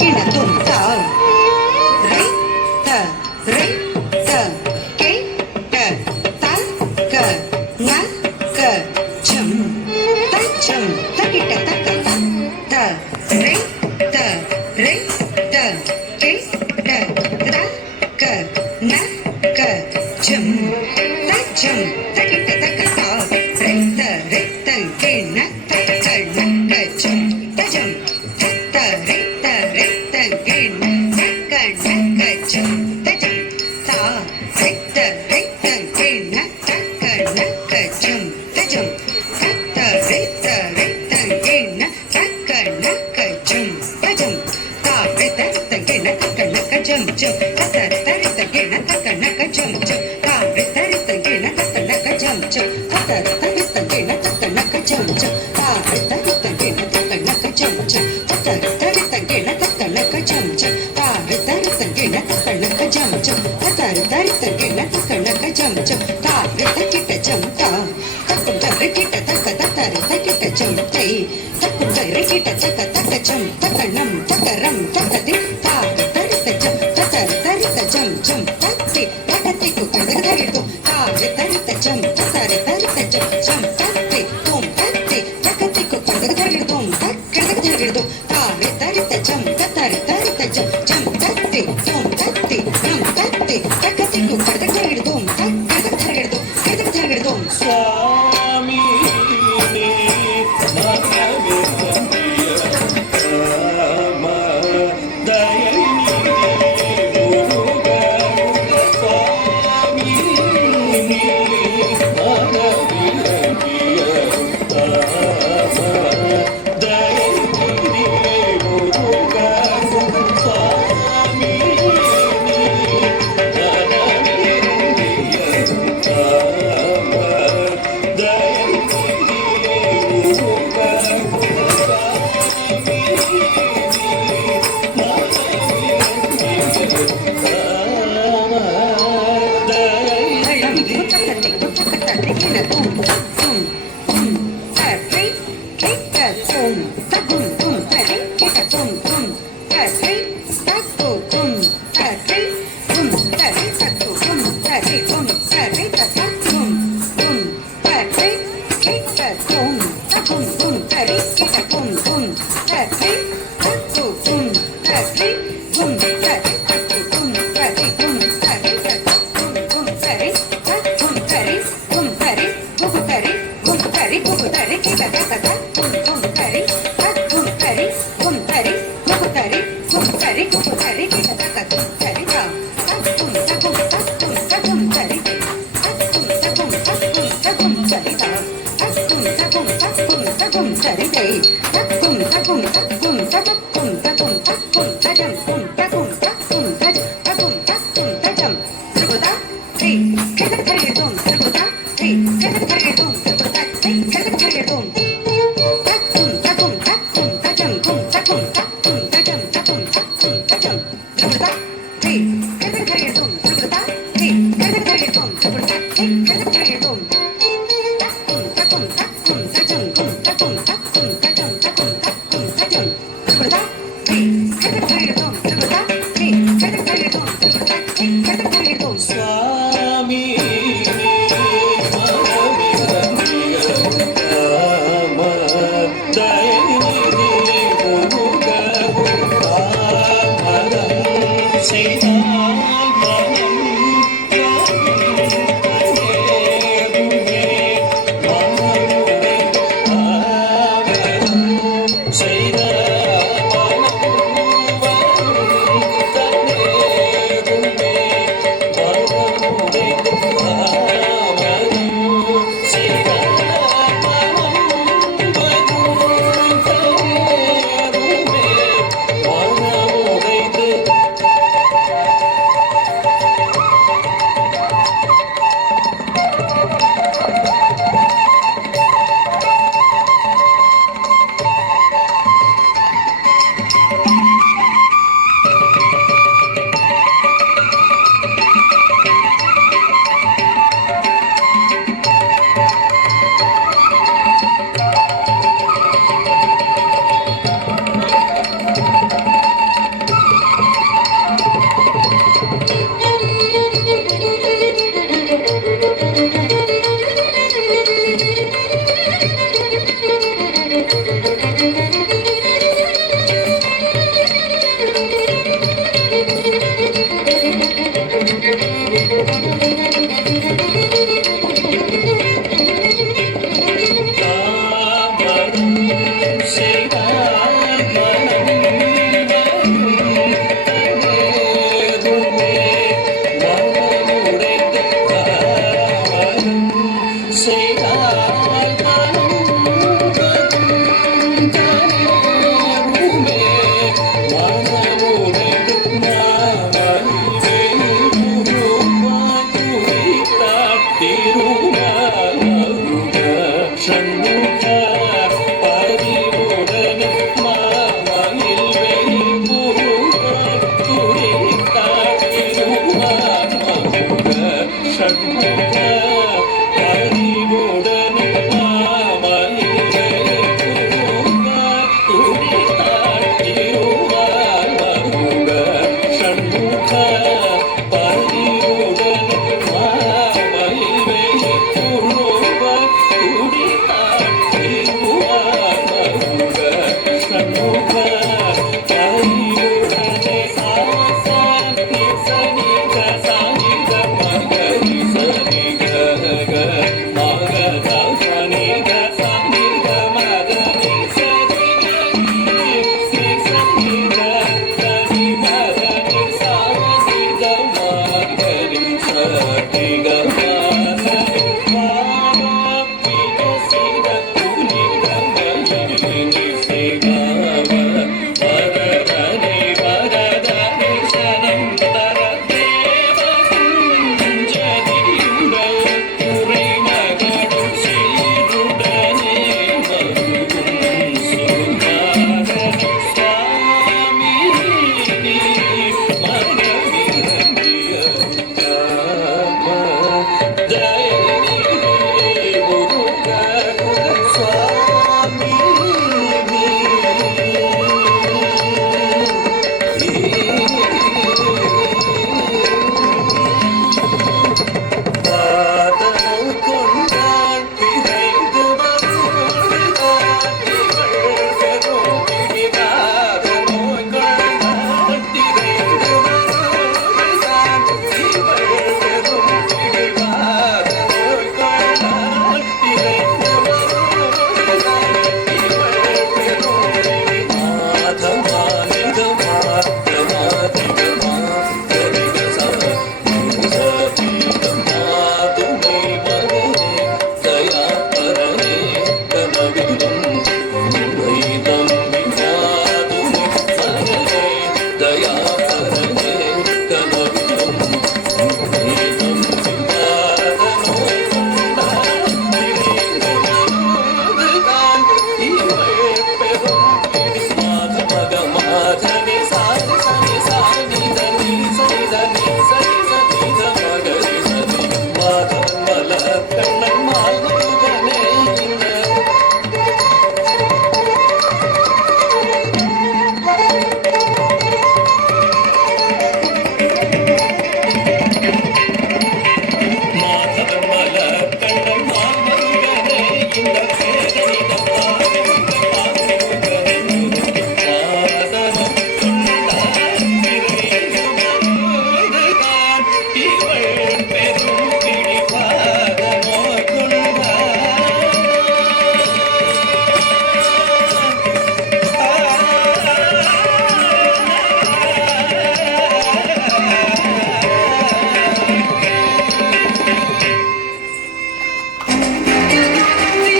கிண தும் தா ரை த ரை த கே ட த க ந க ஜம் த ஜம் தகிட்ட தக்க த த ரை த ரை த கே ட த க ந க ஜம் த ஜம் தகிட்ட தக்க த ரை த ரை த கே ந த க ந க ஜம் த ஜம் த ரை த ரை த கே ந த க ந க ஜம் த ஜம் த ரை த ரை த கே ந த க ந க ஜம் த ஜம் த ரை த ரை த கே ந த க ந க ஜம் த ஜம் த ரை த த கே ந த க ந க ஜம் ஜம் த த ரை த கே ந த க ந க ஜம் ஜம் த ரை த ரை த கே ந த க ந க ஜம் ஜம் த த ரை த கே ந த க ந க ஜம் ஜம் த ரை த ரை த கே ந த க ந க ஜம் ஜம் த த ரை த கே ந த க ந க ஜம் ஜம் த ரை த ரை த கே ந த க ந க ஜம் ஜம் த த ரை த கே ந த க ந க ஜம் ஜம் த ரை த கே ட ஜம் த தக்கும் த ரை கே ட த க த த ரை த கே ட ஜம் தை தக்கும் த ரை கே ட த க த க ஜம் த க நம் த க ரம் த க தி த த ரை த ஜம் த த ரை த ஜம் ஜம் த தி த க தி கு க த க ரி து த ரை த ரை த ஜம் த த ரை த ரை த ஜம் ஜம் த தி தும் த தி த க தி கு க த க ரி தும் த க த க ரி து த ரை த ரை த ஜம் த த ரை த ரை த ஜம் ஜம் த தி தும் த தி நம் த தி த க தி கு க த க ரி தும் த க த க ரி து க த க ரி தும் சுவாமி Tacum,